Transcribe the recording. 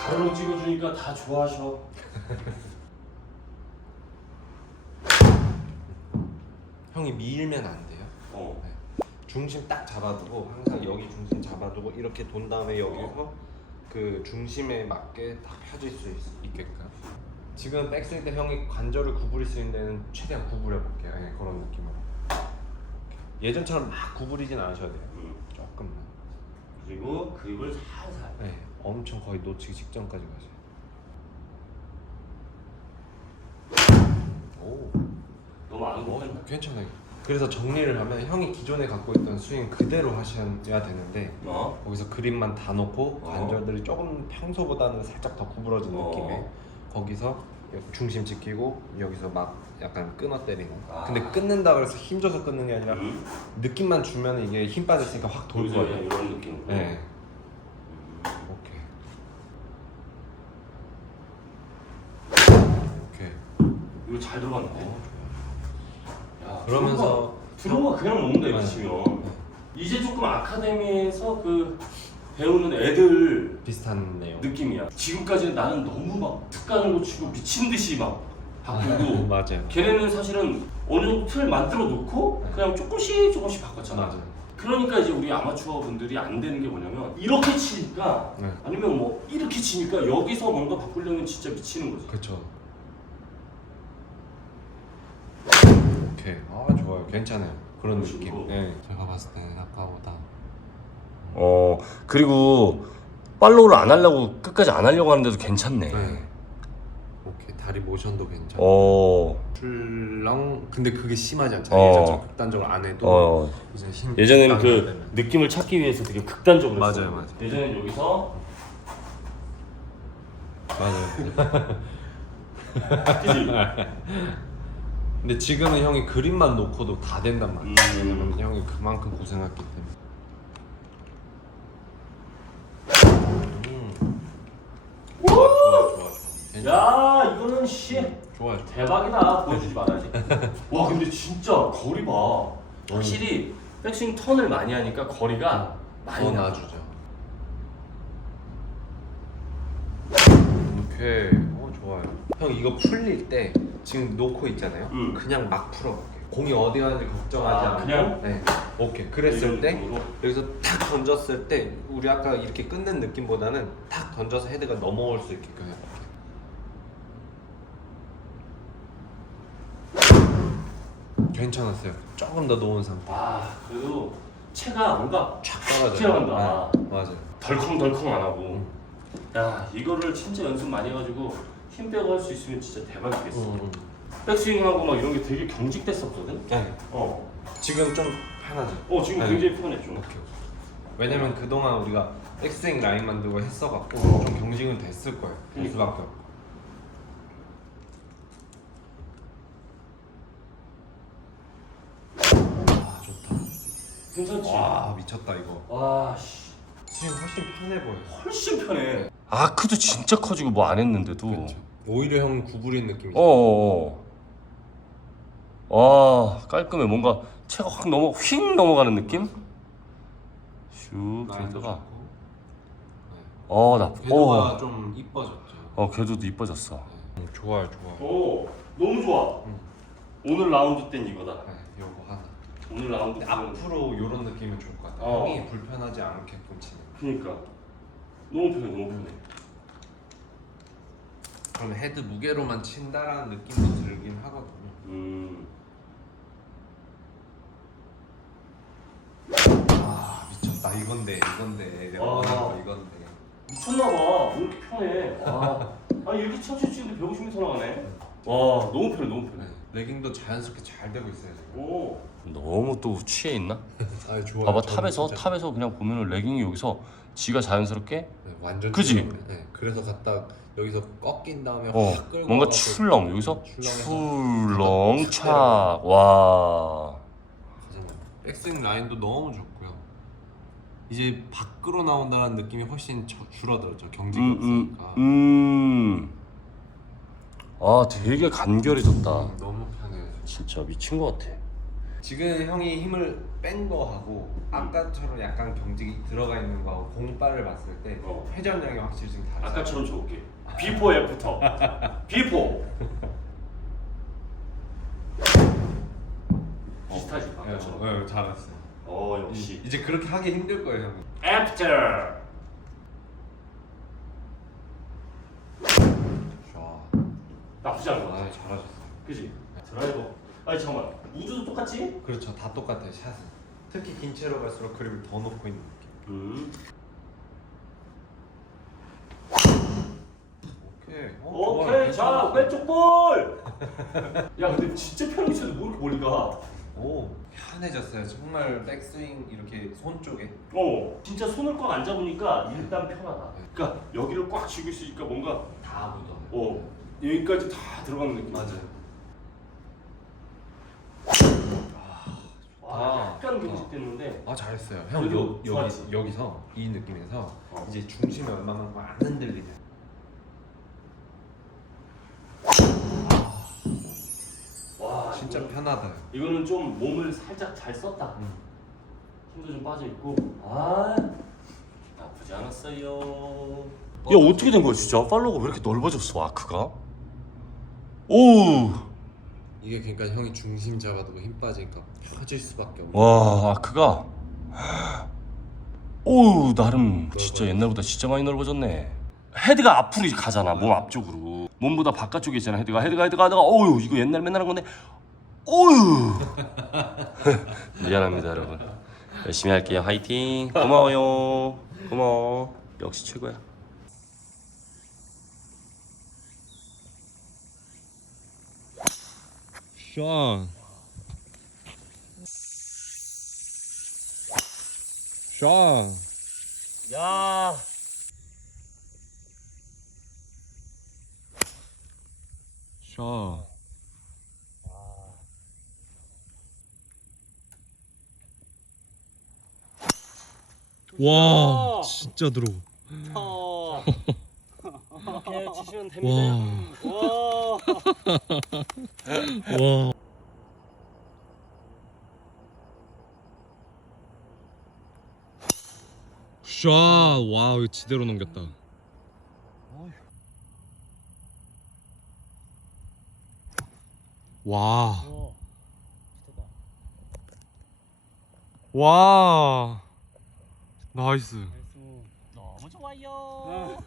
가로로 찍어주니까 다 좋아하셔. 형이 밀면 안 돼요. 어. 중심 딱 잡아두고 항상 여기 중심 잡아두고 이렇게 돈 다음에 여기서 그 중심에 맞게 딱 펴질 수 있, 있게끔. 지금 백스윙 때 형이 관절을 구부릴 수 있는 데는 최대한 구부려 볼게요. 예, 그런 느낌으로. 예전처럼 막 구부리진 않으셔야 돼요. 음. 조금만. 그리고 그립을 살살. 네, 엄청 거의 놓치기 직전까지 가세요. 오, 너무 안 어. 괜찮아요. 그래서 정리를 하면 형이 기존에 갖고 있던 스윙 그대로 하셔야 되는데 어? 거기서 그립만 다 놓고 어. 관절들이 조금 평소보다는 살짝 더 구부러진 어. 느낌에 거기서 중심 지키고 여기서 막 약간 끊어 때리는. 아. 근데 끊는다 그래서 힘줘서 끊는 게 아니라 음? 느낌만 주면 이게 힘 빠졌으니까 확 돌 거예요. 이런 느낌. 네. 오케이. 오케이. 이거 잘 들어갔네. 어, 야, 그러면서 들어가 그냥 놓는다 이거 네. 치면. 이제 조금 아카데미에서 그 배우는 애들 비슷한 내용. 느낌이야. 지금까지는 나는 너무 막 특간을 놓치고 미친 듯이 막 바꾸고. 맞아요. 걔네는 사실은 어느 정도 틀 만들어 놓고 네. 그냥 조금씩 조금씩 바꿨잖아. 맞아요. 그러니까 이제 우리 아마추어 분들이 안 되는 게 뭐냐면 이렇게 치니까 네. 아니면 뭐 이렇게 치니까 여기서 뭔가 바꾸려면 진짜 미치는 거지. 그렇죠. 오케이. 아 좋아요. 괜찮아요. 그런 느낌. 네. 제가 봤을 때는 아까보다 어 그리고 팔로우를 안 하려고 끝까지 안 하려고 하는데도 괜찮네. 네. 오케이. 다리 모션도 괜찮아. 어, 출렁. 근데 그게 심하지 않잖아요. 어. 예전처럼 극단적으로 안 해도 어, 이제 힘. 예전에는 극단으로 그 되면. 느낌을 찾기 위해서 되게 극단적으로 맞아요, 했어요. 맞아요. 예전엔 여기서 맞아요. 그지? 근데 지금은 형이 그림만 놓고도 다 된단 말이야. 음. 왜냐면 형이 그만큼 고생했기 때문에. 음. 좋아 좋아 좋아. 괜찮아. 야 이거는 씨 좋아. 대박이다 보여주지 말아야지. 와 근데 진짜 거리 봐. 확실히 백스윙 턴을 많이 하니까 거리가 많이 더 나. 놔주죠. 오케이. 어 좋아요. 형 이거 풀릴 때 지금 놓고 있잖아요. 음. 그냥 막 풀어볼게요. 공이 어디 가는지 걱정하지 아, 않고. 그냥? 네. 오케이. 그랬을 때 느낌으로? 여기서 탁 던졌을 때 우리 아까 이렇게 끊는 느낌보다는 탁 던져서 헤드가 넘어올 수 있게끔 해볼게요. 괜찮았어요. 조금 더 놓은 상태. 와 그래도 채가 뭔가 촥. 튀어나온다. 네, 맞아요. 덜컹덜컹 안 하고. 야 이거를 진짜 연습 많이 해가지고 힘 빼고 할 수 있으면 진짜 대박이겠어. 음, 백스윙하고 막 이런 게 되게 경직됐었거든. 네. 어. 지금 좀 편하죠. 어 지금 네. 굉장히 편해 좀. 오케이. 왜냐면 그동안 우리가 백스윙 라인 만들고 했어갖고 어. 좀 경직은 됐을 거예요. 될 그러니까. 수밖에 없고. 아 좋다. 괜찮지? 와 미쳤다 이거. 와 씨. 스윙 훨씬 편해 보여. 훨씬 편해. 아크도 진짜 커지고 뭐 안 했는데도. 그렇죠. 오히려 형 구부린 느낌이죠. 어, 어, 어. 와 깔끔해. 뭔가 채가 확 넘어, 휙 넘어가는 느낌? 슉 라인도 궤도가. 좋고. 어, 나. 궤도가 어, 좀 이뻐졌죠. 어 궤도도 이뻐졌어. 음, 좋아요 좋아. 오 너무 좋아. 음. 오늘 라운드 땐 이거다. 네, 요거 하나. 오늘 라운드 근데 앞으로 요런 느낌이 좋을 것 같아. 어. 형이 불편하지 않게끔 치는. 그니까 너무 편해 너무 편해. 그럼 헤드 무게로만 친다라는 느낌도 들긴 하거든요. 음. 아 미쳤다 이건데 이건데 내가. 원하는 거 이건데. 미쳤나봐. 왜 이렇게 편해? 와. 아니 이렇게 천천히 치는데 150m 나가네. 와 너무 편해 너무 편해. 네. 레깅도 자연스럽게 잘 되고 있어요 지금. 오. 너무 또 취해 있나? 아 좋아. 봐봐 탑에서 탑에서 그냥 보면은 레깅이 여기서 지가 자연스럽게 네, 완전. 그지? 네. 그래서 갖다 여기서 꺾인 다음에 어 확 끌고 뭔가 가고 출렁 여기서 출렁해서 출렁 착와 가잖아요. 백스윙 라인도 너무 좋고요. 이제 밖으로 나온다는 느낌이 훨씬 저- 줄어들었죠. 경직이 음, 없으니까. 음. 아 되게 간결해졌다 음, 너무 편해요. 진짜 미친 것 같아 지금 형이 힘을 뺀 거하고 아까처럼 약간 경직이 들어가 있는 거하고 공빠를 봤을 때 어. 회전량이 확실히 좀 다르죠. 아까처럼 줘볼게. 비포 애프터. 비포. 비슷하지 아까처럼. 네, 잘했어요. 어 역시. 이제 그렇게 하기 힘들 거예요, 형은. 애프터. 좋아. 나쁘지 것 아, 같아. 잘하셨어요. 그지? 드라이버. 아니 잠깐만. 우주도 똑같지? 그렇죠, 다 똑같아요, 샷은. 특히 긴 채로 갈수록 그립을 더 놓고 있는 느낌. 음. 오케이. 어, 오케이 좋아요. 자. 왼쪽 볼. 야 근데 진짜 편하게 쳐도 뭐 이렇게 멀리 가? 오, 편해졌어요. 정말 백스윙 이렇게 손 쪽에. 어 진짜 손을 꽉 안 잡으니까 일단 편하다. 그러니까 여기를 꽉 쥐고 있으니까 뭔가 다 묻어요. 어 여기까지 다 들어가는 느낌. 맞아요. 와 아, 약간. 경직됐는데. 아 잘했어요. 형 그래도 여, 여기 좋았지. 여기서 이 느낌에서 어. 이제 중심이 웬만하면 안 흔들리네. 와 진짜 이거- 편하다. 이거는 좀 몸을 살짝 잘 썼다. 음. 힘도 좀 빠져 있고. 아 나쁘지 않았어요. 야 어떻게 된 거야 진짜? 팔로우가 왜 이렇게 넓어졌어 아크가? 오. 이게 그러니까 형이 중심 잡아두고 힘 빠지니까 펴질 수밖에 없는. 와 아크가. 오 나름 진짜 옛날보다 진짜 많이 넓어졌네. 헤드가 앞으로 가잖아 몸 앞쪽으로. 몸보다 바깥쪽에 있잖아 헤드가 헤드가 헤드가 하다가 어유 이거 옛날 맨날 한 건데. 어유. 미안합니다 여러분. 열심히 할게요 화이팅. 고마워요. 고마워. 역시 최고야. 션. 션. 야. 션. 와, 진짜 들어. 이렇게 치시면 됩니다. 와. 와. 샤, 와, 이거 지대로 넘겼다. 와, 와, 나이스. 너무 좋아요.